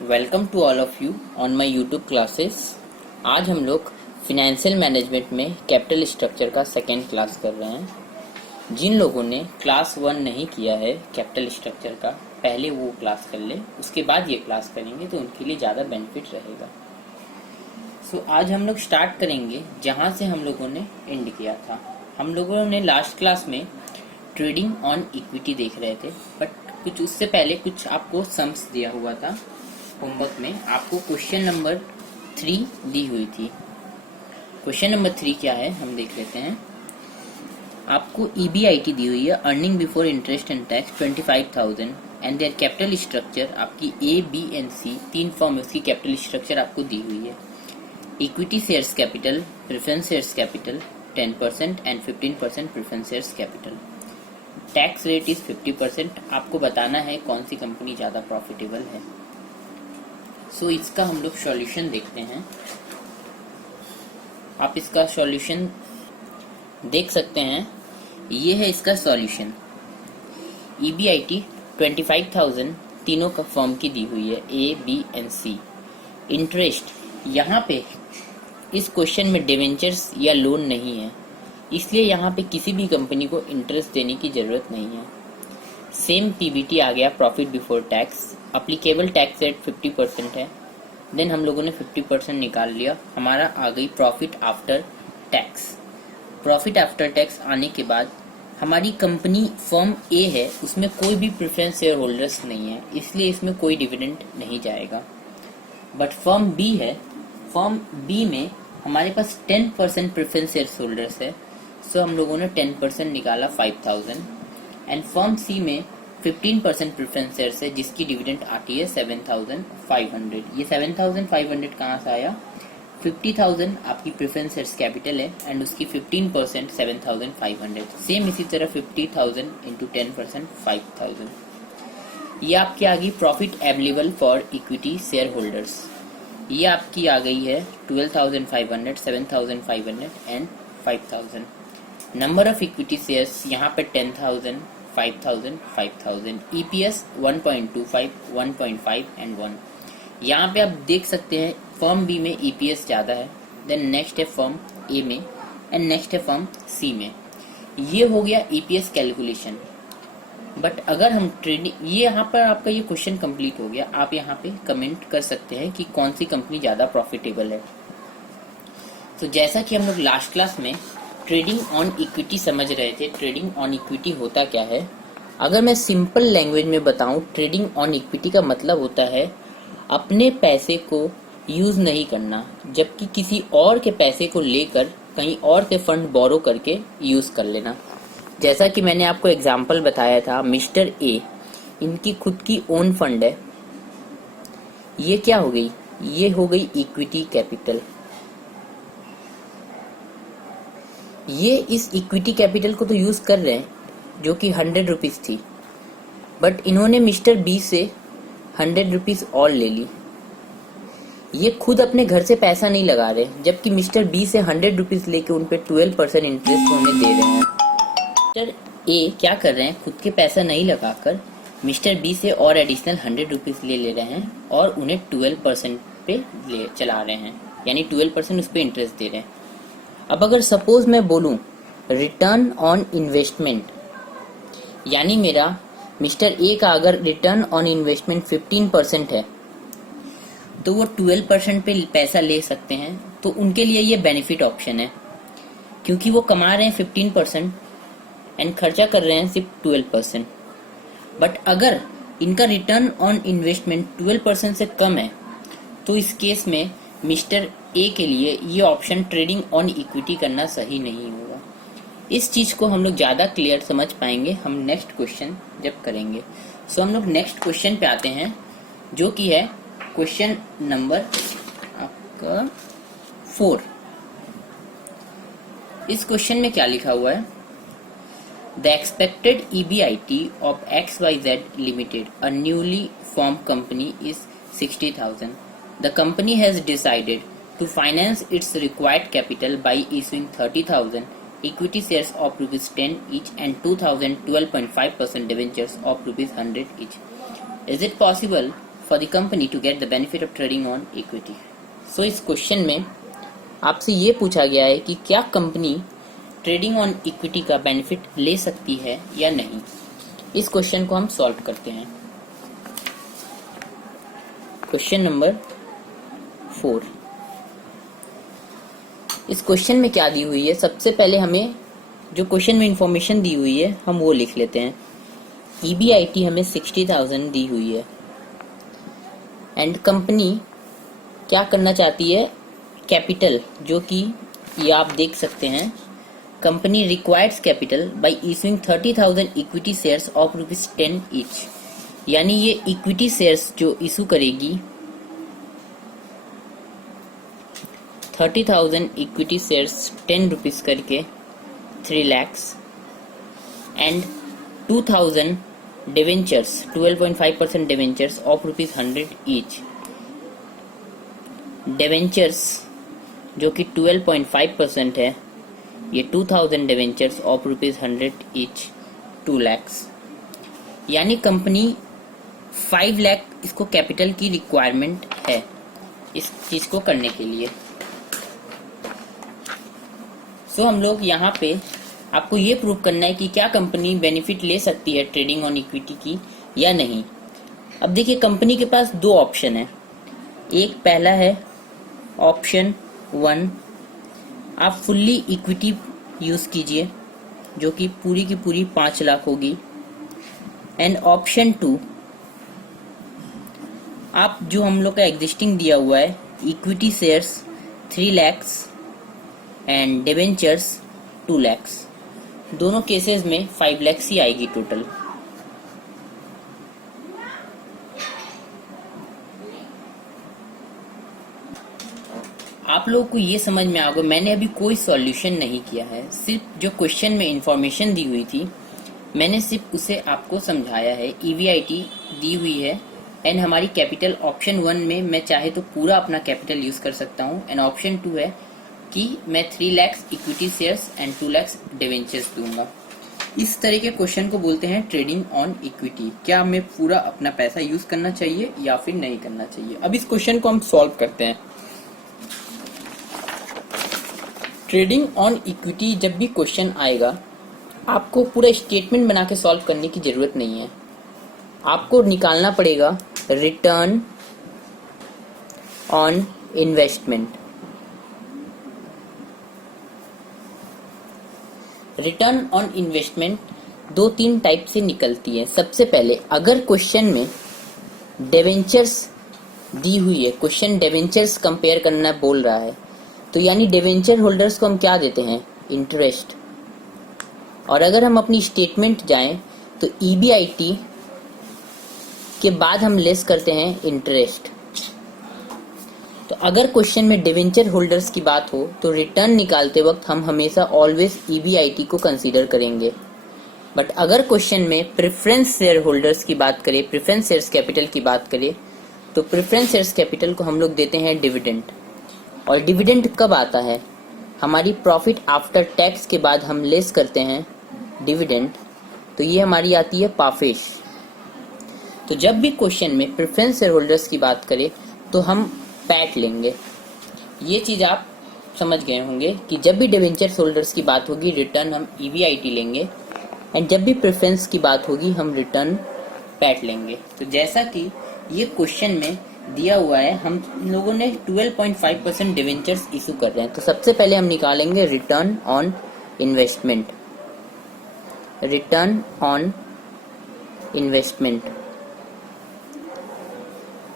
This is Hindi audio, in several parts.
Welcome to all of you on my YouTube classes. आज हम लोग फिनेंशियल मैनेजमेंट में कैपिटल स्ट्रक्चर का सेकेंड क्लास कर रहे हैं। जिन लोगों ने क्लास 1 नहीं किया है कैपिटल स्ट्रक्चर का, पहले वो क्लास कर ले, उसके बाद ये क्लास करेंगे तो उनके लिए ज़्यादा बेनिफिट रहेगा। सो आज हम लोग स्टार्ट करेंगे जहाँ से हम लोगों ने एंड किया था। हम लोगों ने लास्ट क्लास में ट्रेडिंग ऑन इक्विटी देख रहे थे, बट कुछ उससे पहले कुछ आपको सम्स दिया हुआ था। होमवर्क में आपको क्वेश्चन नंबर 3 दी हुई थी। क्वेश्चन नंबर 3 क्या है हम देख लेते हैं। आपको EBIT दी हुई है, earning before interest and tax 25,000 and their capital structure आपकी A, B एंड C तीन फॉर्म में उसकी कैपिटल स्ट्रक्चर आपको दी हुई है। Equity shares capital, preference shares capital 10% and 15% preference shares capital. Tax rate is 50%। आपको बताना है कौन सी कंपनी ज़्यादा प्रॉफिटेबल है। सो इसका हम लोग सॉल्यूशन देखते हैं। आप इसका सॉल्यूशन देख सकते हैं, ये है इसका सॉल्यूशन। EBIT 25,000 तीनों का फॉर्म की दी हुई है, A, B and C। Interest यहाँ पे इस क्वेश्चन में डिवेंचर्स या लोन नहीं है, इसलिए यहाँ पे किसी भी कंपनी को इंटरेस्ट देने की जरूरत नहीं है। सेम PBT आ गया, profit before tax. Applicable tax rate 50% है। देन हम लोगों ने 50% निकाल लिया, हमारा आ गई profit after tax. Profit after tax आने के बाद हमारी कंपनी फर्म A है, उसमें कोई भी प्रेफरेंस शेयर होल्डर्स नहीं है, इसलिए इसमें कोई डिविडेंड नहीं जाएगा। बट फर्म B है, फर्म B में हमारे पास 10% प्रेफरेंस शेयर होल्डर्स है, सो हम लोगों ने 10% निकाला 5,000। एंड फर्म C में 15% प्रेफरेंस शेयर्स है, जिसकी डिविडेंड आती है 7,500। ये 7,500 कहाँ से आया? 50,000 आपकी प्रेफरेंस शेयर्स कैपिटल है एंड उसकी 15% 7,500। सेम इसी तरह 50,000 इंटू 10% 5,000। ये आपकी आ गई profit available for equity share holders. ये आपकी आ गई है 12,500, 7,500 and 5,000। Number of equity shares यहाँ पे 10,000, 5,000, 5,000। EPS 1.25, 1.5 and 1। यहाँ पे आप देख सकते हैं फर्म B में EPS ज़्यादा है, देन नेक्स्ट है फर्म A में एंड नेक्स्ट है फर्म C में। ये हो गया EPS कैलकुलेशन। बट अगर हम ट्रेडिंग, ये यहाँ पर आपका ये क्वेश्चन कंप्लीट हो गया। आप यहाँ पे कमेंट कर सकते हैं कि कौन सी कंपनी ज़्यादा प्रॉफिटेबल है। तो जैसा कि हम लोग लास्ट क्लास में ट्रेडिंग ऑन इक्विटी समझ रहे थे, ट्रेडिंग ऑन इक्विटी होता क्या है? अगर मैं सिंपल लैंग्वेज में बताऊं, ट्रेडिंग ऑन इक्विटी का मतलब होता है अपने पैसे को यूज नहीं करना, जबकि किसी और के पैसे को लेकर कहीं और से फंड बोरो करके यूज कर लेना। जैसा कि मैंने आपको एग्जांपल बताया था, मिस्टर ए, इनकी खुद की ओन फंड है। ये क्या हो गई? ये हो गई इक्विटी कैपिटल। ये इस इक्विटी कैपिटल को तो यूज कर रहे हैं, जो कि 100 रुपीज थी, बट इन्होंने मिस्टर बी से 100 रुपीज और ले ली। ये खुद अपने घर से पैसा नहीं लगा रहे, जबकि मिस्टर बी से 100 रुपीज लेके उन पे 12% इंटरेस्ट उन्हें दे रहे हैं। मिस्टर ए क्या कर रहे हैं? खुद के पैसा नहीं लगाकर मिस्टर बी से और एडिशनल 100 रुपीज ले रहे हैं और उन्हें 12% पे ले चला रहे हैं, यानी 12% उस पर इंटरेस्ट दे रहे हैं। अब अगर सपोज मैं बोलूं रिटर्न ऑन इन्वेस्टमेंट, यानी मेरा मिस्टर ए का अगर रिटर्न ऑन इन्वेस्टमेंट 15% है, तो वो 12% पे पैसा ले सकते हैं। तो उनके लिए ये बेनिफिट ऑप्शन है, क्योंकि वो कमा रहे हैं 15% एंड खर्चा कर रहे हैं सिर्फ 12%। बट अगर इनका रिटर्न ऑन इन्वेस्टमेंट 12% से कम है, तो इस केस में मिस्टर ए के लिए ये ऑप्शन ट्रेडिंग ऑन इक्विटी करना सही नहीं होगा। इस चीज को हम लोग ज्यादा क्लियर समझ पाएंगे हम नेक्स्ट क्वेश्चन जब करेंगे। सो हम लोग नेक्स्ट क्वेश्चन पे आते हैं, जो कि है क्वेश्चन नंबर आपका 4। इस क्वेश्चन में क्या लिखा हुआ है? The expected EBIT of XYZ limited, a newly form company, is 60,000. The company has decided to finance its required capital by issuing 30,000 equity shares of rupees 10 each and 2,000 12.5% debentures of rupees 100 each. Is it possible for the company to get the benefit of trading on equity. So इस क्वेश्चन में आपसे ये पूछा गया है कि क्या कंपनी ट्रेडिंग ऑन इक्विटी का बेनिफिट ले सकती है या नहीं। इस क्वेश्चन को हम सॉल्व करते हैं। Question number 4। इस क्वेश्चन में क्या दी हुई है, सबसे पहले हमें जो क्वेश्चन में इंफॉर्मेशन दी हुई है हम वो लिख लेते हैं। EBIT हमें 60,000 दी हुई है एंड कंपनी क्या करना चाहती है, कैपिटल, जो कि ये आप देख सकते हैं, company requires capital by issuing 30,000 equity shares of ₹10 each. यानी ये इक्विटी शेयर्स जो इशू करेगी 30,000 इक्विटी शेयर्स 10 रुपीज करके 3 lakhs and 2,000 debentures 12.5% debentures of ₹100 each. Debentures जो कि 12.5% है, ये 2,000 डिवेंचर्स ऑफ ₹100 ईच 2 lakhs। यानी कंपनी 5 लाख इसको कैपिटल की रिक्वायरमेंट है इस चीज को करने के लिए। सो हम लोग यहाँ पे आपको ये प्रूव करना है कि क्या कंपनी बेनिफिट ले सकती है ट्रेडिंग ऑन इक्विटी की या नहीं। अब देखिए कंपनी के पास 2 ऑप्शन है। एक पहला है ऑप्शन 1, आप फुल्ली इक्विटी यूज कीजिए जो कि पूरी की पूरी 5 लाख होगी। एंड ऑप्शन 2, आप जो हम लोग का एग्जिस्टिंग दिया हुआ है equity shares 3 lakhs and debentures 2 lakhs, दोनों केसेस में 5 lakhs ही आएगी टोटल। आप लोग को ये समझ में आ गया, मैंने अभी कोई सॉल्यूशन नहीं किया है, सिर्फ जो क्वेश्चन में इंफॉर्मेशन दी हुई थी मैंने सिर्फ उसे आपको समझाया है। EBIT दी हुई है एंड हमारी कैपिटल ऑप्शन 1 में मैं चाहे तो पूरा अपना कैपिटल यूज कर सकता हूँ एंड ऑप्शन 2 है कि मैं 3 lakhs equity shares and 2 lakhs debentures दूंगा। इस तरह के क्वेश्चन को बोलते हैं ट्रेडिंग ऑन इक्विटी। क्या हमें पूरा अपना पैसा यूज करना चाहिए या फिर नहीं करना चाहिए। अब इस क्वेश्चन को हम सॉल्व करते हैं। ट्रेडिंग ऑन इक्विटी जब भी क्वेश्चन आएगा आपको पूरा स्टेटमेंट बना के सॉल्व करने की जरूरत नहीं है। आपको निकालना पड़ेगा return on investment. Return on investment 2-3 type से निकलती है। सबसे पहले अगर क्वेश्चन में डिवेंचर्स दी हुई है, क्वेश्चन डिवेंचर्स कंपेयर करना बोल रहा है, तो यानी डिवेंचर होल्डर्स को हम क्या देते हैं, इंटरेस्ट। और अगर हम अपनी स्टेटमेंट जाएं तो EBIT के बाद हम लेस करते हैं इंटरेस्ट। तो अगर क्वेश्चन में डिवेंचर होल्डर्स की बात हो तो रिटर्न निकालते वक्त हम हमेशा ऑलवेज EBIT को कंसीडर करेंगे। बट अगर क्वेश्चन में प्रेफरेंस शेयर होल्डर्स की बात करें, प्रेफरेंस शेयर्स कैपिटल की बात करें, तो प्रेफरेंस शेयर्स कैपिटल को हम लोग देते हैं डिविडेंड। और डिविडेंड कब आता है, हमारी प्रॉफिट आफ्टर टैक्स के बाद हम लेस करते हैं डिविडेंड, तो ये हमारी आती है पाफेश। तो जब भी क्वेश्चन में प्रेफरेंस शेयर होल्डर्स की बात करें तो हम पैट लेंगे। ये चीज आप समझ गए होंगे कि जब भी डिवेंचर होल्डर्स की बात होगी रिटर्न हम EBIT लेंगे एंड जब भी प्रेफरेंस की बात होगी हम रिटर्न पैट लेंगे। तो जैसा कि ये क्वेश्चन में दिया हुआ है, हम लोगों ने 12.5% डिवेंचर्स इशू कर रहे हैं, तो सबसे पहले हम निकालेंगे return on investment. Return on investment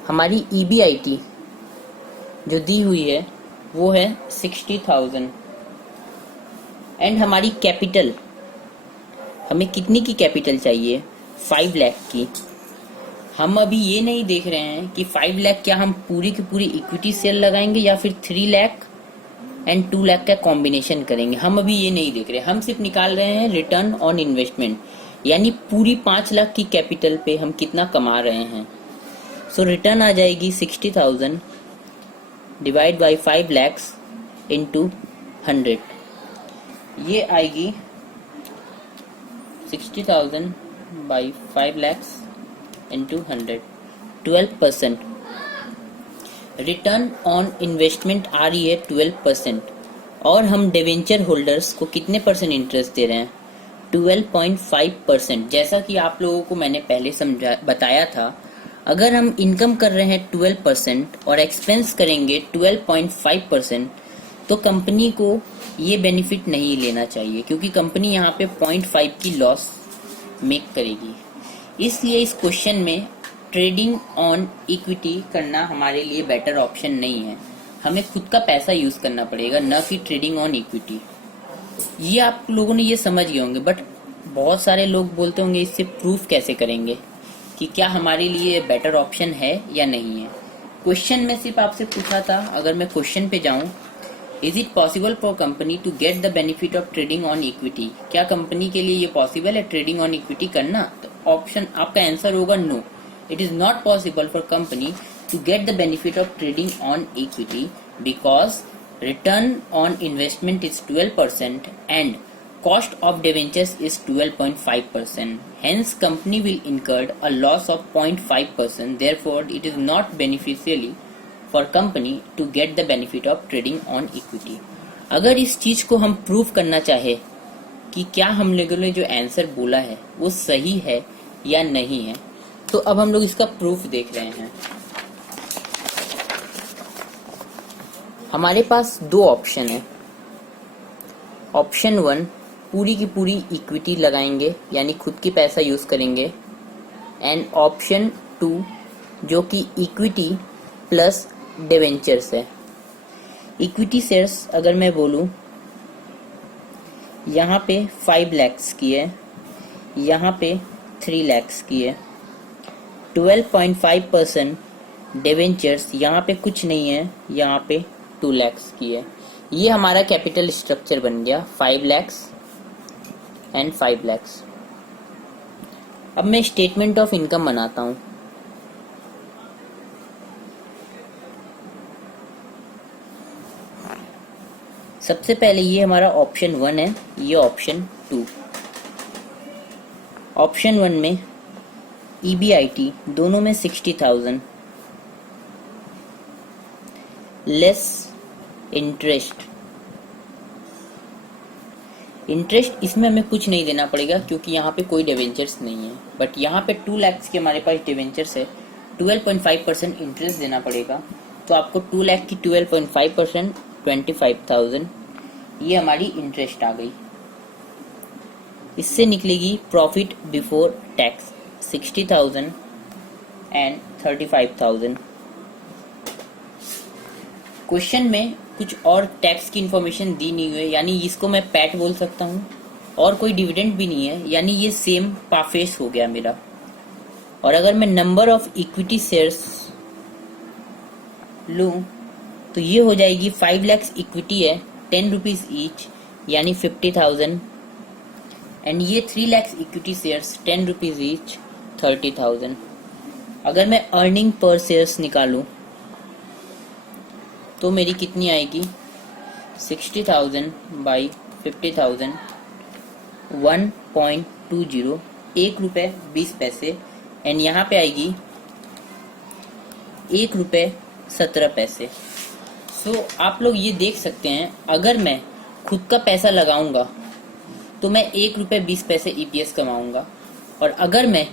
हमारी EBIT जो दी हुई है वो है 60,000 एंड हमारी कैपिटल, हमें कितनी की कैपिटल चाहिए, 5 लाख की। हम अभी ये नहीं देख रहे हैं कि 5 लाख क्या हम पूरी की पूरी इक्विटी शेयर लगाएंगे या फिर 3 लाख एंड 2 लाख का कॉम्बिनेशन करेंगे, हम अभी ये नहीं देख रहे। हम सिर्फ निकाल रहे हैं रिटर्न ऑन इन्वेस्टमेंट, यानी पूरी 5 लाख की कैपिटल पे हम कितना कमा रहे हैं। सो रिटर्न आ जाएगी 60,000 डिवाइड बाई 5 lakhs इंटू 100, ये आएगी 60,000 by 5 lakhs into 100, 12%, return on investment आ रही है 12%, और हम डिवेंचर होल्डर्स को कितने परसेंट इंटरेस्ट दे रहे हैं? 12.5%। जैसा कि आप लोगों को मैंने पहले बताया था, अगर हम इनकम कर रहे हैं 12% और एक्सपेंस करेंगे 12.5%, तो कंपनी को ये बेनिफिट नहीं लेना चाहिए, क्योंकि कंपनी यहाँ पे 0.5 की लॉस मेक करेगी। इसलिए इस क्वेश्चन में ट्रेडिंग ऑन इक्विटी करना हमारे लिए बेटर ऑप्शन नहीं है। हमें खुद का पैसा यूज करना पड़ेगा, न कि ट्रेडिंग ऑन इक्विटी। ये आप लोगों ने ये समझ गए होंगे, बट बहुत सारे लोग बोलते होंगे इससे प्रूफ कैसे करेंगे कि क्या हमारे लिए बेटर ऑप्शन है या नहीं है। क्वेश्चन में सिर्फ आपसे पूछा था, अगर मैं क्वेश्चन पे जाऊं, is it possible for company to get the benefit of trading on equity? क्या कंपनी के लिए ये पॉसिबल है ट्रेडिंग ऑन इक्विटी करना? तो ऑप्शन आपका आंसर होगा no, it is not possible for company to get the benefit of trading on equity because return on investment is 12% and cost of debentures is 12.5%. Hence, company will incur a loss of 0.5%. Therefore, it is not beneficially for company to get the benefit of trading on equity. अगर इस चीज को हम प्रूव करना चाहे कि क्या हम लोगों ने जो आंसर बोला है वो सही है या नहीं है, तो अब हम लोग इसका प्रूफ देख रहे हैं। हमारे पास दो ऑप्शन है। ऑप्शन 1, पूरी की पूरी इक्विटी लगाएंगे, यानी खुद की पैसा यूज करेंगे, एंड ऑप्शन 2 जो कि इक्विटी प्लस डिवेंचर्स है। इक्विटी शेयर्स अगर मैं बोलूं, यहाँ पे 5 lakhs की है, यहाँ पे 3 lakhs की है। 12.5% डिवेंचर्स, यहाँ पे कुछ नहीं है, यहाँ पे 2 lakhs की है। ये हमारा कैपिटल स्ट्रक्चर बन गया 5 lakhs एंड 5 lakhs। अब मैं स्टेटमेंट ऑफ इनकम बनाता हूं। सबसे पहले ये हमारा ऑप्शन 1 है, ये ऑप्शन 2। ऑप्शन 1 में EBIT दोनों में 60,000 लेस इंटरेस्ट इसमें हमें कुछ नहीं देना पड़ेगा क्योंकि यहाँ पे कोई डिवेंचर्स नहीं है। बट यहाँ पे 2 lakhs के हमारे पास डिवेंचर्स है, 12.5% इंटरेस्ट देना पड़ेगा। तो आपको 2 lakh की 12.5% 25,000, ये हमारी इंटरेस्ट आ गई। इससे निकलेगी profit before tax 60,000 and 35,000। Question में कुछ और टैक्स की इंफॉर्मेशन दी नहीं हुई है, यानी इसको मैं पैट बोल सकता हूँ, और कोई डिविडेंड भी नहीं है, यानी ये सेम पाफेस हो गया मेरा। और अगर मैं नंबर ऑफ इक्विटी शेयर्स लूं तो ये हो जाएगी 5 lakhs इक्विटी है, 10 rupees ईच, यानी 50,000, एंड ये 3 lakhs equity shares 10 rupees each, 30,000। अगर मैं अर्निंग पर शेयर्स निकालूं तो मेरी कितनी आएगी? 60,000 बाई 50,000, 1.20, 1 रुपये 20 पैसे, एंड यहाँ पे आएगी 1 रुपये 17 पैसे। सो आप लोग ये देख सकते हैं, अगर मैं खुद का पैसा लगाऊंगा तो मैं 1 रुपये 20 पैसे EPS कमाऊंगा, और अगर मैं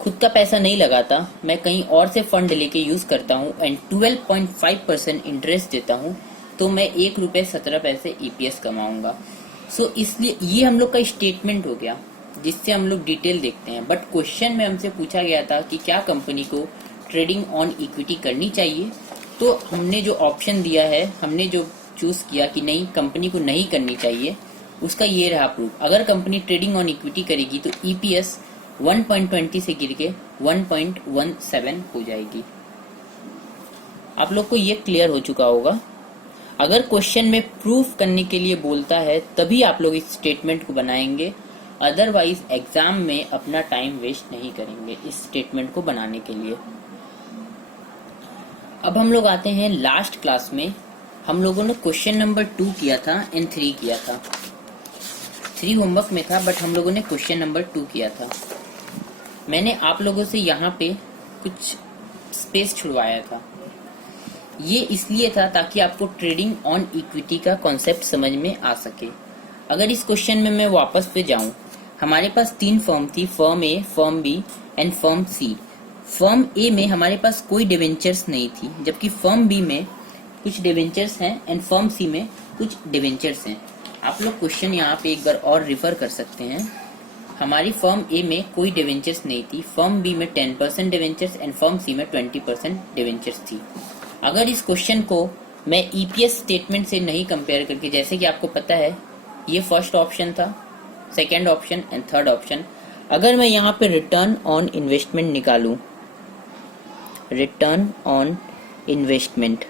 खुद का पैसा नहीं लगाता, मैं कहीं और से फंड लेके यूज करता हूँ एंड 12.5% इंटरेस्ट देता हूँ, तो मैं 1 रुपये 17 पैसे EPS कमाऊंगा। सो इसलिए ये हम लोग का स्टेटमेंट हो गया, जिससे हम लोग डिटेल देखते हैं। बट क्वेश्चन में हमसे पूछा गया था कि क्या कंपनी को ट्रेडिंग ऑन इक्विटी करनी चाहिए, तो हमने जो ऑप्शन दिया है, हमने जो चूज किया कि नहीं, कंपनी को नहीं करनी चाहिए, उसका ये रहा प्रूफ। अगर कंपनी ट्रेडिंग ऑन इक्विटी करेगी तो EPS 1.20 से गिर के 1.17 हो जाएगी। आप लोग को ये क्लियर हो चुका होगा। अगर क्वेश्चन में प्रूफ करने के लिए बोलता है तभी आप लोग इस स्टेटमेंट को बनाएंगे, अदरवाइज एग्जाम में अपना टाइम वेस्ट नहीं करेंगे इस स्टेटमेंट को बनाने के लिए। अब हम लोग आते हैं लास्ट क्लास में। हम लोगों ने क्वेश्चन नंबर 2 किया था एंड 3 किया था। 3 होमवर्क में था, बट हम लोगों ने क्वेश्चन नंबर 2 किया था। मैंने आप लोगों से यहाँ पे कुछ स्पेस छुड़वाया था। ये इसलिए था ताकि आपको ट्रेडिंग ऑन इक्विटी का कॉन्सेप्ट समझ में आ सके। अगर इस क्वेश्चन में मैं वापस पे जाऊं, हमारे पास 3 फर्म थी, firm A, firm B and firm C. Firm A में हमारे पास कोई डिवेंचर्स नहीं थी, जबकि फर्म बी में कुछ डिवेंचर्स हैं एंड फर्म सी में कुछ डिवेंचर्स हैं। आप लोग क्वेश्चन यहाँ पे एक बार और रिफर कर सकते हैं। हमारी फर्म ए में कोई डिवेंचर्स नहीं थी, फर्म बी में 10% डिवेंचर्स एंड फर्म सी में 20% डिवेंचर्स थी। अगर इस क्वेश्चन को मैं ईपीएस स्टेटमेंट से नहीं कंपेयर करके, जैसे कि आपको पता है ये फर्स्ट ऑप्शन था, second option and third option, अगर मैं यहाँ पे रिटर्न ऑन इन्वेस्टमेंट निकालूं, रिटर्न ऑन इन्वेस्टमेंट,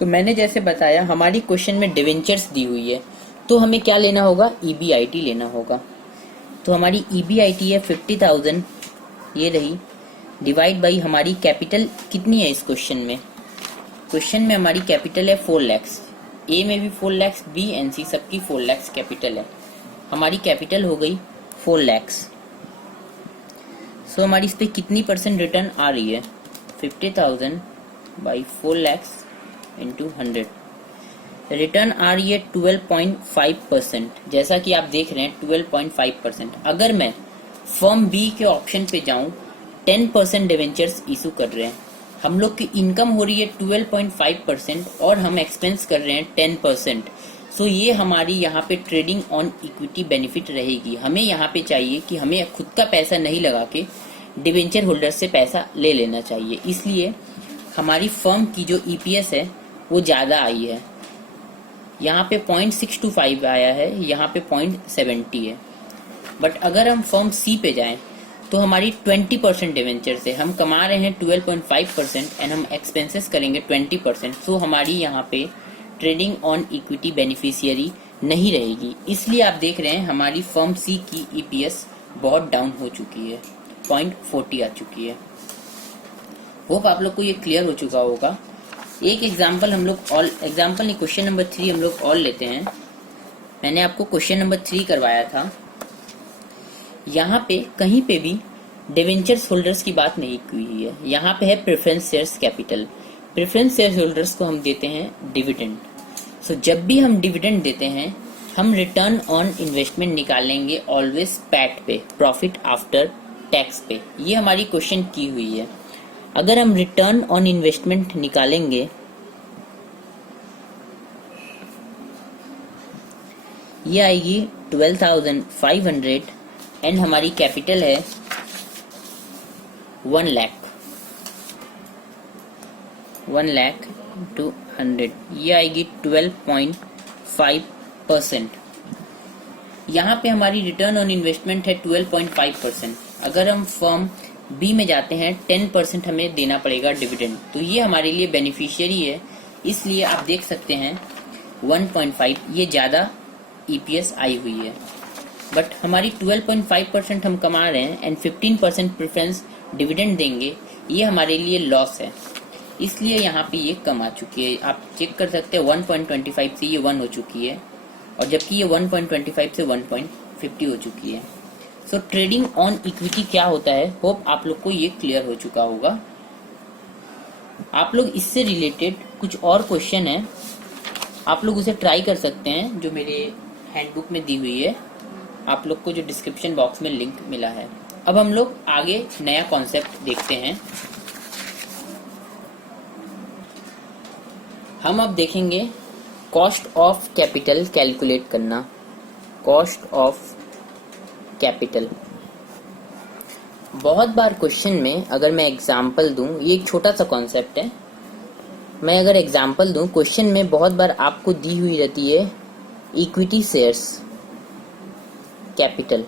तो मैंने जैसे बताया हमारी क्वेश्चन में डिवेंचर्स दी हुई है, तो हमें क्या लेना होगा, ईबीआईटी लेना होगा। तो हमारी ईबीआईटी है 50,000, ये रही, डिवाइड बाई हमारी कैपिटल कितनी है इस क्वेश्चन में। क्वेश्चन में हमारी कैपिटल है 4 लाख, ए में भी 4 लाख, बी एंड सी सबकी 4 लाख कैपिटल है। हमारी कैपिटल हो गई 4 लाख। सो हमारी इस पे कितनी परसेंट रिटर्न आ रही है, 50,000 बाई 4 लाख इंटू 100, रिटर्न आ रही है 12.5%। जैसा कि आप देख रहे हैं 12.5%। अगर मैं फर्म बी के ऑप्शन पे जाऊं, 10% डिवेंचर्स इशू कर रहे हैं, हम लोग की इनकम हो रही है 12.5% और हम एक्सपेंस कर रहे हैं 10%। सो ये हमारी यहाँ पे ट्रेडिंग ऑन इक्विटी बेनिफिट रहेगी। हमें यहाँ पे चाहिए कि हमें खुद का पैसा नहीं लगा के डिवेंचर होल्डर से पैसा ले लेना चाहिए, इसलिए हमारी फर्म की जो ईपीएस है वो ज़्यादा आई है। यहाँ पे 0.625 आया है, यहाँ पे 0.70 है। बट अगर हम फर्म सी पे जाएं तो हमारी 20% डिवेंचर से हम कमा रहे हैं 12.5% एंड हम एक्सपेंसेस करेंगे 20%। सो हमारी यहाँ पे ट्रेडिंग ऑन इक्विटी बेनिफिशियरी नहीं रहेगी, इसलिए आप देख रहे हैं हमारी फर्म सी की ईपीएस बहुत डाउन हो चुकी है, 0.40 आ चुकी है। होप आप लोग को ये क्लियर हो चुका होगा। एक एग्जाम्पल हम लोग और, एग्जाम्पल नहीं, क्वेश्चन नंबर 3 हम लोग और लेते हैं। मैंने आपको क्वेश्चन नंबर 3 करवाया था, यहाँ पे कहीं पे भी डिवेंचर्स होल्डर्स की बात नहीं की हुई है। यहाँ पे है preference shares capital. Preference share holders को हम देते हैं डिविडेंड। सो जब भी हम डिविडेंड देते हैं, हम रिटर्न ऑन इन्वेस्टमेंट निकालेंगे ऑलवेज पैट पे, प्रॉफिट आफ्टर टैक्स पे। ये हमारी क्वेश्चन की हुई है। अगर हम रिटर्न ऑन इन्वेस्टमेंट निकालेंगे, ये आएगी 12,500 एंड हमारी कैपिटल है 1 लाख, 1 लाख टू 100, ये आएगी 12.5%। यहाँ पे हमारी रिटर्न ऑन इन्वेस्टमेंट है 12.5%। अगर हम फर्म बी में जाते हैं 10% हमें देना पड़ेगा डिविडेंड, तो ये हमारे लिए बेनिफिशियरी है, इसलिए आप देख सकते हैं 1.5 ये ज़्यादा ईपीएस आई हुई है। बट हमारी 12.5% हम कमा रहे हैं एंड 15% प्रेफरेंस डिविडेंड देंगे, ये हमारे लिए लॉस है, इसलिए यहाँ पे ये कम आ चुकी है। आप चेक कर सकते हैं 1.25 से ये 1 हो चुकी है, और जबकि ये 1.25 से 1.50 हो चुकी है। सो ट्रेडिंग ऑन इक्विटी क्या होता है, होप आप लोग को ये क्लियर हो चुका होगा। आप लोग इससे रिलेटेड कुछ और क्वेश्चन है, आप लोग उसे ट्राई कर सकते हैं, जो मेरे हैंडबुक में दी हुई है, आप लोग को जो डिस्क्रिप्शन बॉक्स में लिंक मिला है। अब हम लोग आगे नया कॉन्सेप्ट देखते हैं। हम अब देखेंगे कॉस्ट ऑफ कैपिटल कैलकुलेट करना। कॉस्ट ऑफ कैपिटल, बहुत बार क्वेश्चन में अगर मैं एग्जाम्पल दूं, ये एक छोटा सा कॉन्सेप्ट है, मैं अगर एग्जाम्पल दूं, क्वेश्चन में बहुत बार आपको दी हुई रहती है इक्विटी शेयर्स कैपिटल।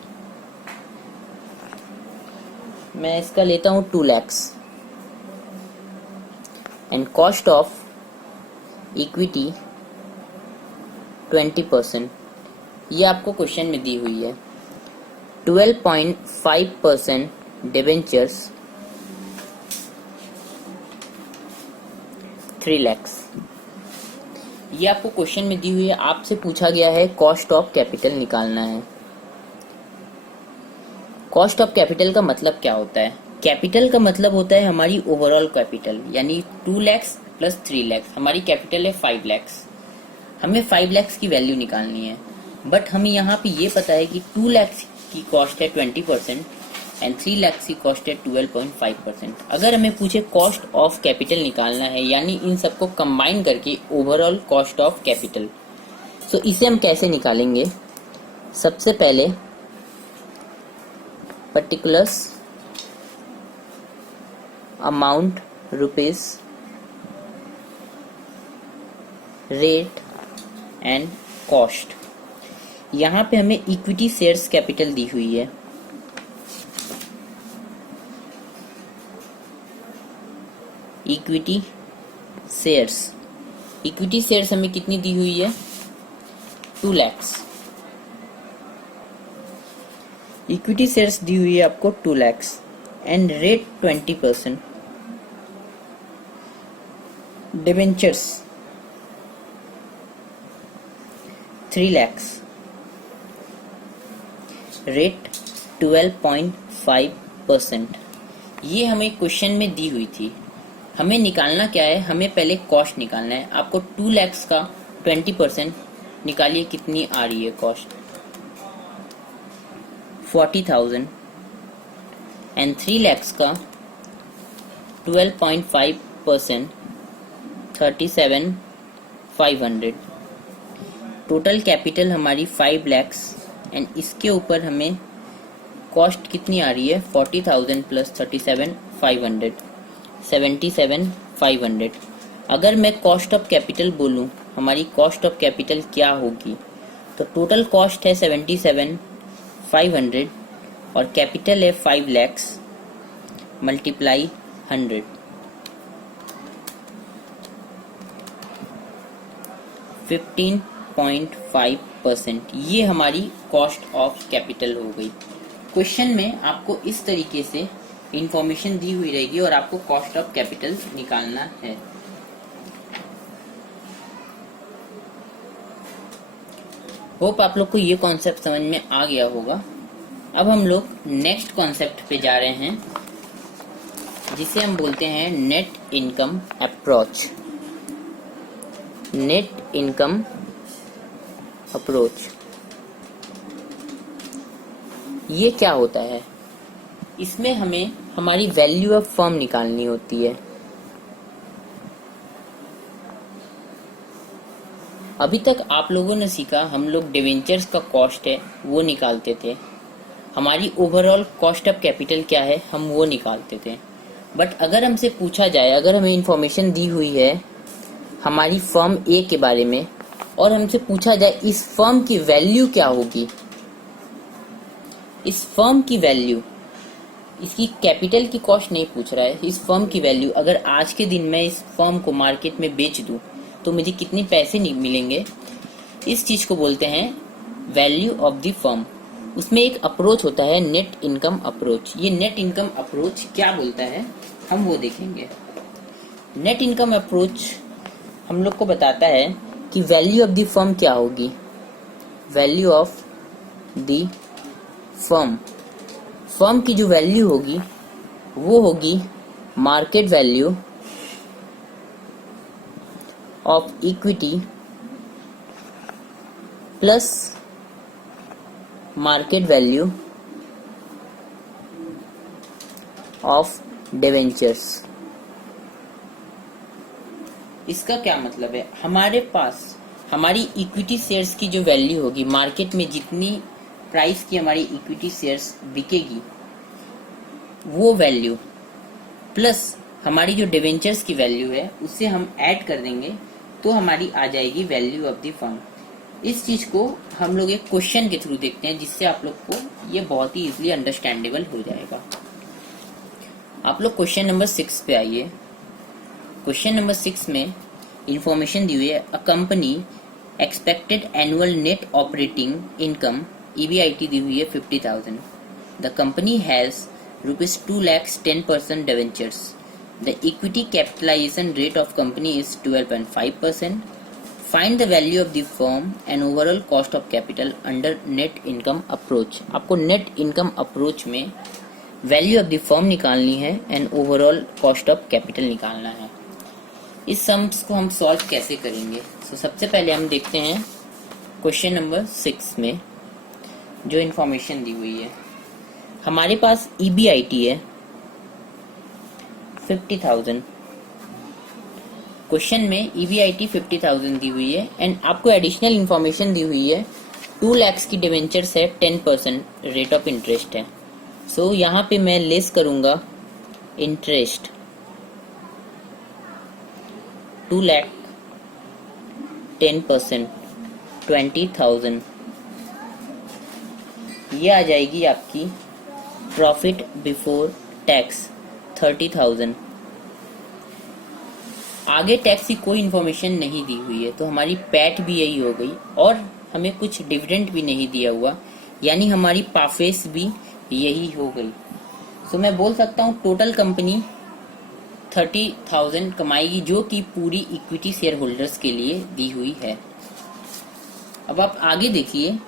मैं इसका लेता हूं 2 lakh and cost of equity 20%, ये आपको क्वेश्चन में दी हुई है। 12.5% डिवेंचर्स 3 लाख, ये आपको क्वेश्चन में दी हुई है। आपसे पूछा गया है कॉस्ट ऑफ कैपिटल निकालना है। कॉस्ट ऑफ कैपिटल का मतलब क्या होता है, कैपिटल का मतलब होता है हमारी ओवरऑल कैपिटल, यानी 2 लाख प्लस 3 लाख। हमारी कैपिटल है 5 लाख, हमें 5 लाख की वैल्यू निकालनी है। बट हमें यहाँ पे ये पता है कि 2 लाख की कॉस्ट है 20% एंड 3 लाख की कॉस्ट है 12.5%। अगर हमें पूछे कॉस्ट ऑफ कैपिटल निकालना है, यानी इन सबको कंबाइन करके ओवरऑल कॉस्ट ऑफ कैपिटल, तो इसे हम कैसे निकालेंगे? सबसे पहले particulars amount rupees rate and cost. यहाँ पे हमें इक्विटी शेयर्स कैपिटल दी हुई है। इक्विटी शेयर्स हमें कितनी दी हुई है? 2 लाख। इक्विटी शेयर्स दी हुई है आपको 2 lakh and rate 20%। Debentures 3 lakh, rate 12.5%। ये हमें क्वेश्चन में दी हुई थी। हमें निकालना क्या है? हमें पहले कॉस्ट निकालना है। आपको 2 लाख का 20% निकालिए, कितनी आ रही है कॉस्ट? 40,000 एंड 3 लाख का 12.5% 37,500। टोटल कैपिटल हमारी 5 लाख एंड इसके ऊपर हमें कॉस्ट कितनी आ रही है? 40,000 प्लस 37,500 77,500। अगर मैं कॉस्ट ऑफ कैपिटल बोलूं, हमारी कॉस्ट ऑफ कैपिटल क्या होगी? तो टोटल कॉस्ट है 77,500 और कैपिटल है 5 लाख मल्टीप्लाई 100, 15.5%। ये हमारी कॉस्ट ऑफ कैपिटल हो गई। क्वेश्चन में आपको इस तरीके से इंफॉर्मेशन दी हुई रहेगी और आपको कॉस्ट ऑफ कैपिटल निकालना है। होप आप लोग को ये कॉन्सेप्ट समझ में आ गया होगा। अब हम लोग नेक्स्ट कॉन्सेप्ट पे जा रहे हैं, जिसे हम बोलते हैं net income approach. Net income approach ये क्या होता है? इसमें हमें हमारी वैल्यू ऑफ फर्म निकालनी होती है। अभी तक आप लोगों ने सीखा, हम लोग डिवेंचर्स का कॉस्ट है वो निकालते थे, हमारी ओवरऑल कॉस्ट ऑफ कैपिटल क्या है हम वो निकालते थे। बट अगर हमसे पूछा जाए, अगर हमें इंफॉर्मेशन दी हुई है हमारी फर्म ए के बारे में और हमसे पूछा जाए इस फर्म की वैल्यू क्या होगी, इस फर्म की वैल्यू, इसकी कैपिटल की कॉस्ट नहीं पूछ रहा है, इस फर्म की वैल्यू, अगर आज के दिन मैं इस फर्म को मार्केट में बेच दूं तो मुझे कितने पैसे मिलेंगे, इस चीज को बोलते हैं वैल्यू ऑफ द फर्म। उसमें एक अप्रोच होता है नेट इनकम अप्रोच। ये नेट इनकम अप्रोच क्या बोलता है हम वो देखेंगे। नेट इनकम अप्रोच हम लोग को बताता है कि वैल्यू ऑफ द फर्म क्या होगी। Value of the firm, firm की जो वैल्यू होगी वो होगी market value of equity plus market value of debentures. इसका क्या मतलब है? हमारे पास हमारी इक्विटी शेयर्स की जो वैल्यू होगी, मार्केट में जितनी प्राइस की हमारी इक्विटी शेयर्स बिकेगी वो वैल्यू प्लस हमारी जो डिवेंचर्स की वैल्यू है उससे हम ऐड कर देंगे तो हमारी आ जाएगी वैल्यू ऑफ द फर्म। इस चीज को हम लोग एक क्वेश्चन के थ्रू देखते हैं, जिससे आप लोग को ये बहुत ही इजीली अंडरस्टैंडेबल हो जाएगा। आप लोग क्वेश्चन नंबर 6 पे आइए। क्वेश्चन नंबर 6 में इंफॉर्मेशन दी हुई है, a company expected annual net operating income EBIT दी हुई है 50,000। The company has ₹2 laख 10% debentures. The equity capitalization rate of company is 12.5%. Find the value of the firm and overall cost of capital under net income approach. आपको net income approach में वैल्यू ऑफ द फर्म निकालनी है and overall cost of capital निकालना है। इस सम्स को हम सॉल्व कैसे करेंगे? सबसे पहले हम देखते हैं क्वेश्चन नंबर 6 में जो इंफॉर्मेशन दी हुई है। हमारे पास EBIT है 50,000। क्वेश्चन में EBIT 50,000 दी हुई है एंड आपको एडिशनल इंफॉर्मेशन दी हुई है 2 लाख की डिवेंचर्स है, 10% रेट ऑफ इंटरेस्ट है। यहाँ पे मैं लेस करूंगा इंटरेस्ट 2 लाख 10% 20,000। ये आ जाएगी आपकी प्रॉफिट बिफोर टैक्स 30,000। आगे टैक्स की कोई इन्फॉर्मेशन नहीं दी हुई है, तो हमारी पैट भी यही हो गई और हमें कुछ डिविडेंड भी नहीं दिया हुआ, यानी हमारी पाफेस भी यही हो गई। मैं बोल सकता हूँ टोटल कंपनी 30,000 कमाएगी, जो कि पूरी इक्विटी शेयर होल्डर्स के लिए दी हुई है। अब आप आगे देखिए,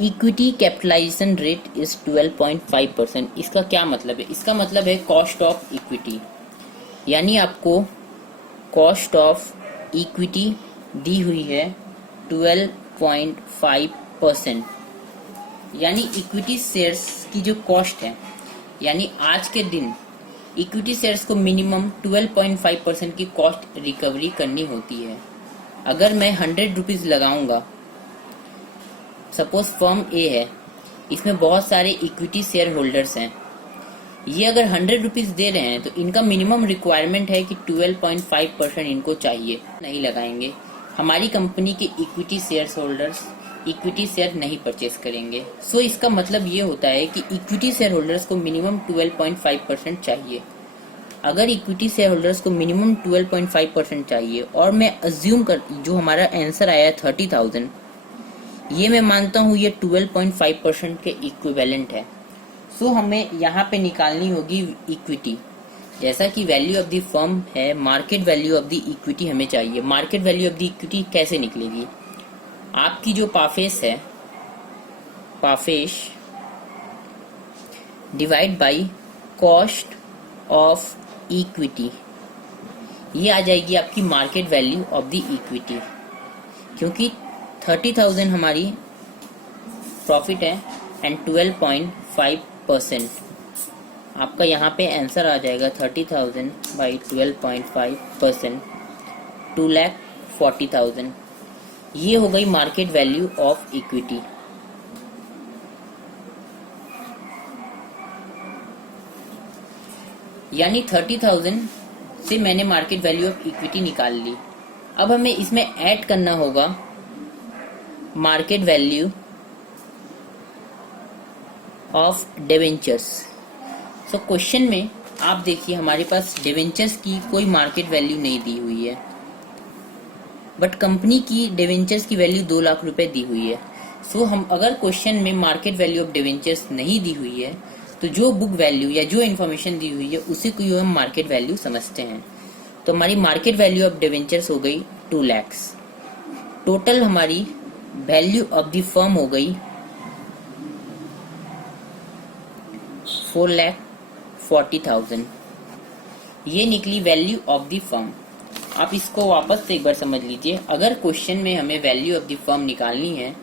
इक्विटी कैपिटलाइजेशन रेट इज 12.5%। इसका क्या मतलब है? इसका मतलब है कॉस्ट ऑफ इक्विटी, यानी आपको कॉस्ट ऑफ इक्विटी दी हुई है 12.5%, यानी इक्विटी शेयर्स की जो कॉस्ट है, यानी आज के दिन इक्विटी शेयर्स को मिनिमम 12.5% की कॉस्ट रिकवरी करनी होती है। अगर मैं 100 रुपीज लगाऊंगा, सपोज फर्म ए है, इसमें बहुत सारे इक्विटी शेयर होल्डर्स हैं, ये अगर 100 रुपीज दे रहे हैं तो इनका मिनिमम रिक्वायरमेंट है कि 12.5% इनको चाहिए। नहीं लगाएंगे, हमारी कंपनी के equity share holders equity share नहीं परचेस करेंगे। इसका मतलब ये होता है कि इक्विटी शेयर होल्डर्स को मिनिमम 12.5% चाहिए। अगर इक्विटी शेयर होल्डर्स को मिनिमम 12.5% चाहिए और मैं अज्यूम कर, जो हमारा आंसर आया है 30,000, ये मैं मानता हूँ ये 12.5% के इक्विवेलेंट है। हमें यहाँ पे निकालनी होगी इक्विटी। जैसा कि वैल्यू ऑफ द फर्म है, market value of the equity हमें चाहिए। Market value of the equity कैसे निकलेगी? आपकी जो पाफेस है, पाफेस divide by cost of equity, ये आ जाएगी आपकी market value of the equity. क्योंकि 30,000 हमारी प्रॉफिट है एंड 12.5%, आपका यहाँ पे आंसर आ जाएगा 30,000 बाई 12.5%, 2,40,000। ये हो गई मार्केट वैल्यू ऑफ इक्विटी। यानी 30,000 से मैंने मार्केट वैल्यू ऑफ इक्विटी निकाल ली। अब हमें इसमें ऐड करना होगा market value of debentures. Question में आप देखिए, हमारे पास डिवेंचर्स की कोई मार्केट वैल्यू नहीं दी हुई है, बट कंपनी की डिवेंचर्स की वैल्यू 2 लाख रुपए दी हुई है। हम अगर क्वेश्चन में मार्केट वैल्यू ऑफ डिवेंचर्स नहीं दी हुई है, तो जो बुक वैल्यू या जो इन्फॉर्मेशन दी हुई है उसी को हम मार्केट वैल्यू समझते हैं। तो हमारी मार्केट वैल्यू ऑफ डिवेंचर्स हो गई 2 लाख। टोटल हमारी वैल्यू ऑफ द फर्म हो गई 4,40,000। ये निकली वैल्यू ऑफ द फर्म। आप इसको वापस से एक बार समझ लीजिए। अगर क्वेश्चन में हमें वैल्यू ऑफ द फर्म निकालनी है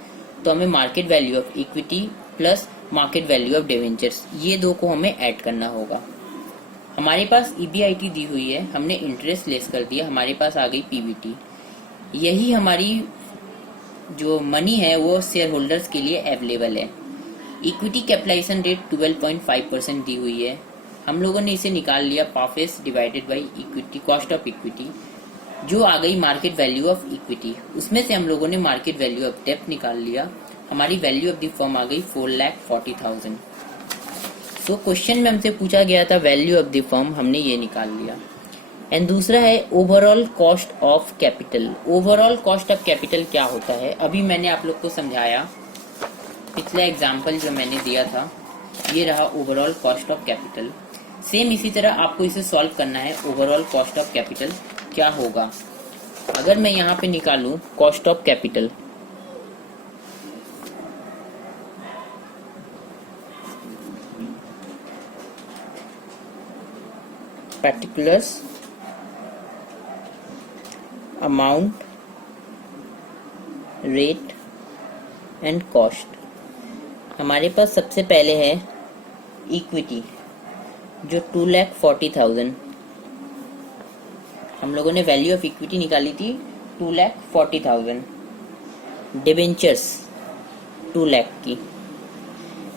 तो हमें market value of equity plus market value of debentures, ये दो को हमें ऐड करना होगा। हमारे पास EBIT दी हुई है, हमने इंटरेस्ट लेस कर दिया, हमारे पास आ गई PBT। यही हमारी जो मनी है वो शेयर होल्डर्स के लिए अवेलेबल है। इक्विटी कैपिटलाइजेशन रेट 12.5% दी हुई है, हम लोगों ने इसे निकाल लिया पाफेस divided by equity, cost of equity, जो आ गई मार्केट वैल्यू ऑफ इक्विटी। उसमें से हम लोगों ने मार्केट वैल्यू ऑफ डेब्ट निकाल लिया, हमारी वैल्यू ऑफ द फर्म आ गई 4,40,000। क्वेश्चन में हमसे पूछा गया था वैल्यू ऑफ द फर्म, हमने ये निकाल लिया। एंड दूसरा है overall cost of capital. Overall cost of capital क्या होता है, अभी मैंने आप लोग को समझाया। पिछला एग्जाम्पल जो मैंने दिया था ये रहा overall cost of capital. Same इसी तरह आपको इसे सॉल्व करना है। ओवरऑल कॉस्ट ऑफ कैपिटल क्या होगा? अगर मैं यहाँ पे निकालूं cost of capital, particulars amount rate and cost। हमारे पास सबसे पहले है इक्विटी जो 2,40,000, हम लोगों ने वैल्यू ऑफ इक्विटी निकाली थी 2,40,000। डिबेंचर्स 2 लाख की।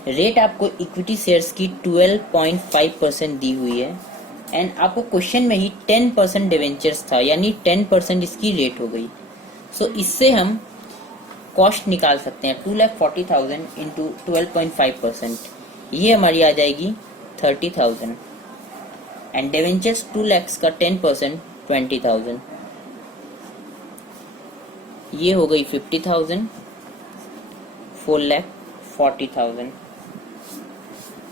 रेट आपको इक्विटी शेयर्स की 12.5% दी हुई है एंड आपको क्वेश्चन में ही 10% डिबेंचर्स था, यानी 10% इसकी रेट हो गई। सो इससे हम कॉस्ट निकाल सकते हैं 2,40,000 इंटू 12.5%, ये हमारी आ जाएगी 30,000 एंड डिबेंचर्स 2 lakhs का 10% 20,000, ये हो गई 50,000, 4,40,000।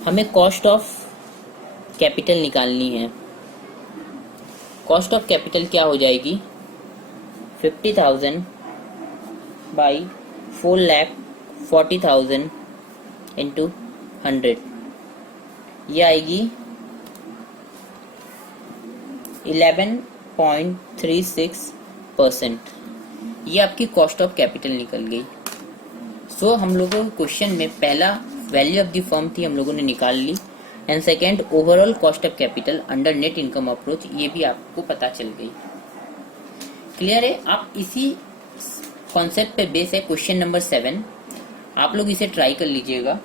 हमें कॉस्ट ऑफ कैपिटल निकालनी है। कॉस्ट ऑफ कैपिटल क्या हो जाएगी 50,000 बाई 4,40,000 इंटू 100, ये आएगी 11.36%। ये आपकी कॉस्ट ऑफ कैपिटल निकल गई। सो हम लोगों के क्वेश्चन में पहला वैल्यू ऑफ द फर्म थी, हम लोगों ने निकाल ली, and second overall cost of capital under net income approach, ये भी आपको पता चल गई। क्लियर है? आप इसी कॉन्सेप्ट पे बेस है क्वेश्चन नंबर 7, आप लोग इसे ट्राई कर लीजिएगा।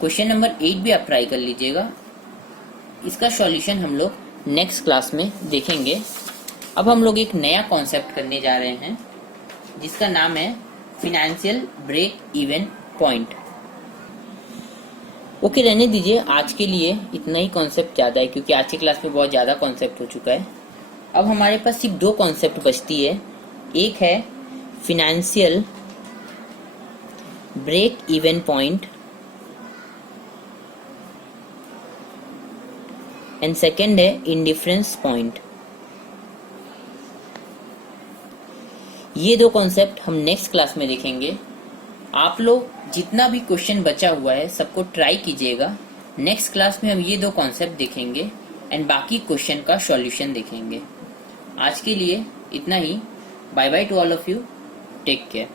क्वेश्चन नंबर 8 भी आप ट्राई कर लीजिएगा। इसका सॉल्यूशन हम लोग नेक्स्ट क्लास में देखेंगे। अब हम लोग एक नया कॉन्सेप्ट करने जा रहे हैं जिसका नाम है financial break even point. Okay, रहने दीजिए, आज के लिए इतना ही कॉन्सेप्ट ज़्यादा है क्योंकि आज की क्लास में बहुत ज़्यादा कॉन्सेप्ट हो चुका है। अब हमारे पास सिर्फ 2 कॉन्सेप्ट बचती है, एक है financial break even point and second है इंडिफरेंस पॉइंट। ये 2 कॉन्सेप्ट हम नेक्स्ट क्लास में देखेंगे। आप लोग जितना भी क्वेश्चन बचा हुआ है सबको ट्राई कीजिएगा। नेक्स्ट क्लास में हम ये 2 कॉन्सेप्ट देखेंगे एंड बाकी क्वेश्चन का सॉल्यूशन देखेंगे। आज के लिए इतना ही। Bye bye to all of you, take care.